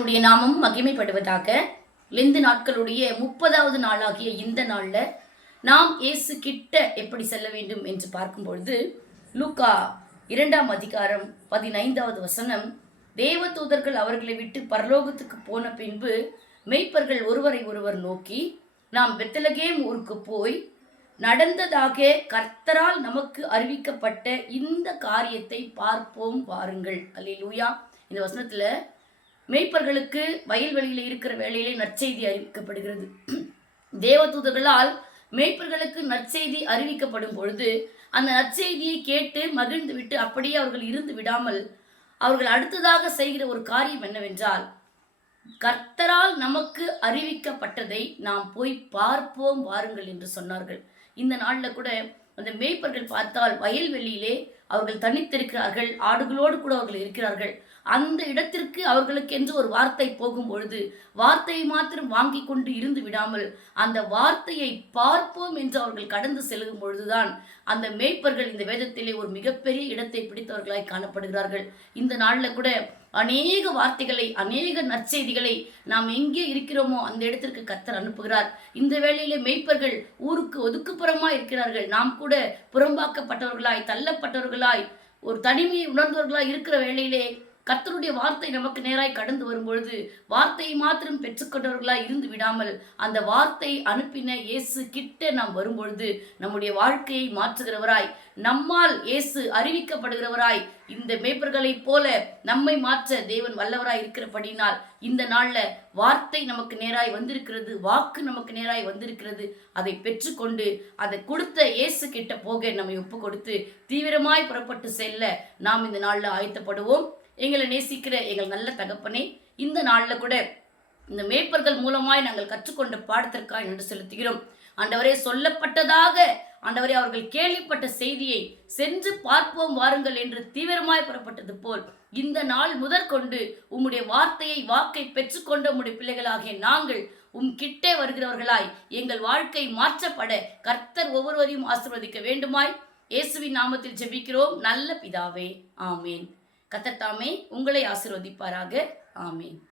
உடைய நாமம் மகிமைப்படுவதாக. லெந்து நாட்களுடைய 30வது நாளாகிய இந்த நாள்ல நாம் இயேசு கிட்ட எப்படி செல்ல வேண்டும் என்று பார்க்கும்பொழுது, லூக்கா 2ஆம் அதிகாரம் 15வது வசனம், தேவதூதர்கள் அவர்களை விட்டு பரலோகத்துக்கு போன பின்பு மெய்ப்பர்கள் ஒருவரை ஒருவர் நோக்கி, நாம் பெத்லகேம் ஊருக்கு போய் நடந்ததாக கர்த்தரால் நமக்கு அறிவிக்கப்பட்ட இந்த காரியத்தை பார்ப்போம் வாருங்கள். அல்லேலூயா. இந்த வசனத்துல மெய்ப்பர்களுக்கு வயல்வெளியில் இருக்கிற வேளையிலே நற்செய்தி அறிவிக்கப்படுகிறது. தேவதூதர்களால் மெய்ப்பர்களுக்கு நற்செய்தி அறிவிக்கப்படும் பொழுது அந்த நற்செய்தியை கேட்டு மகிழ்ந்து விட்டு அப்படியே அவர்கள் இருந்து விடாமல் அவர்கள் அடுத்ததாக செய்கிற ஒரு காரியம் என்னவென்றால், கர்த்தரால் நமக்கு அறிவிக்கப்பட்டதை நாம் போய் பார்ப்போம் வாருங்கள் என்று சொன்னார்கள். இந்த நாளில் கூட அந்த மேய்ப்பர்கள் பார்த்தால் வயல்வெளியிலே அவர்கள் தனித்திருக்கிறார்கள், ஆடுகளோடு கூட அவர்கள் இருக்கிறார்கள். அந்த இடத்திற்கு அவர்களுக்கு என்று ஒரு வார்த்தை போகும் பொழுது வார்த்தையை மாத்திரம் வாங்கி கொண்டு இருந்து விடாமல் அந்த வார்த்தையை பார்ப்போம் என்று அவர்கள் கடந்து செல்லும் பொழுதுதான் அந்த மேய்ப்பர்கள் இந்த வேதத்திலே ஒரு மிகப்பெரிய இடத்தை பிடித்தவர்களாய் காணப்படுகிறார்கள். இந்த நாளில் கூட அநேக வார்த்தைகளை, அநேக நற்செய்திகளை நாம் எங்கே இருக்கிறோமோ அந்த இடத்திற்கு கர்த்தர் அனுப்புகிறார். இந்த வேளையிலே மெய்ப்பர்கள் ஊருக்கு ஒதுக்குப்புறமாய் இருக்கிறார்கள். நாம் கூட புறம்பாக்கப்பட்டவர்களாய், தள்ளப்பட்டவர்களாய், ஒரு தனிமையை உணர்ந்தவர்களாய் இருக்கிற வேளையிலே கர்த்தருடைய வார்த்தை நமக்கு நேராய் கடந்து வரும்பொழுது வார்த்தையை மாத்திரம் பெற்றுக்கொண்டவர்களாய் இருந்து விடாமல் அந்த வார்த்தை அனுப்பின இயேசு கிட்ட நாம் வரும்பொழுது நம்முடைய வாழ்க்கையை மாற்றுகிறவராய், நம்மால் இயேசு அறிவிக்கப்படுகிறவராய், இந்த மேய்ப்பர்களைப் போல நம்மை மாற்ற தேவன் வல்லவராய் இருக்கிறபடினால் இந்த நாள்ல வார்த்தை நமக்கு நேராய் வந்திருக்கிறது, வாக்கு நமக்கு நேராய் வந்திருக்கிறது. அதை பெற்றுக்கொண்டு அதை கொடுத்த இயேசு கிட்ட போக நம்மை ஒப்பு கொடுத்து தீவிரமாய் புறப்பட்டு செல்ல நாம் இந்த நாள்ல ஆயத்தப்படுவோம். எங்களை நேசிக்கிற எங்கள் நல்ல தகப்பனே, இந்த நாளில் கூட இந்த மேய்ப்பர்கள் மூலமாய் நாங்கள் கற்றுக்கொண்ட பாடத்திற்காக நன்றி செலுத்துகிறோம். ஆண்டவரே, சொல்லப்பட்டதாக ஆண்டவரே அவர்கள் கேள்விப்பட்ட செய்தியை சென்று பார்ப்போம் வாருங்கள் என்று தீவிரமாய் புறப்பட்டது போல் இந்த நாள் முதற்கொண்டு உம்முடைய வார்த்தையை, வாக்கை பெற்றுக்கொண்ட உம்முடைய பிள்ளைகளாகிய நாங்கள் கிட்டே வருகிறவர்களாய் எங்கள் வாழ்க்கை மாற்றப்பட கர்த்தர் ஒவ்வொருவரையும் ஆசீர்வதிக்க வேண்டுமாய் இயேசுவின் நாமத்தில் ஜெபிக்கிறோம் நல்ல பிதாவே, ஆமேன். கர்த்தர் தாமே உங்களை ஆசீர்வதிப்பாராக. ஆமேன்.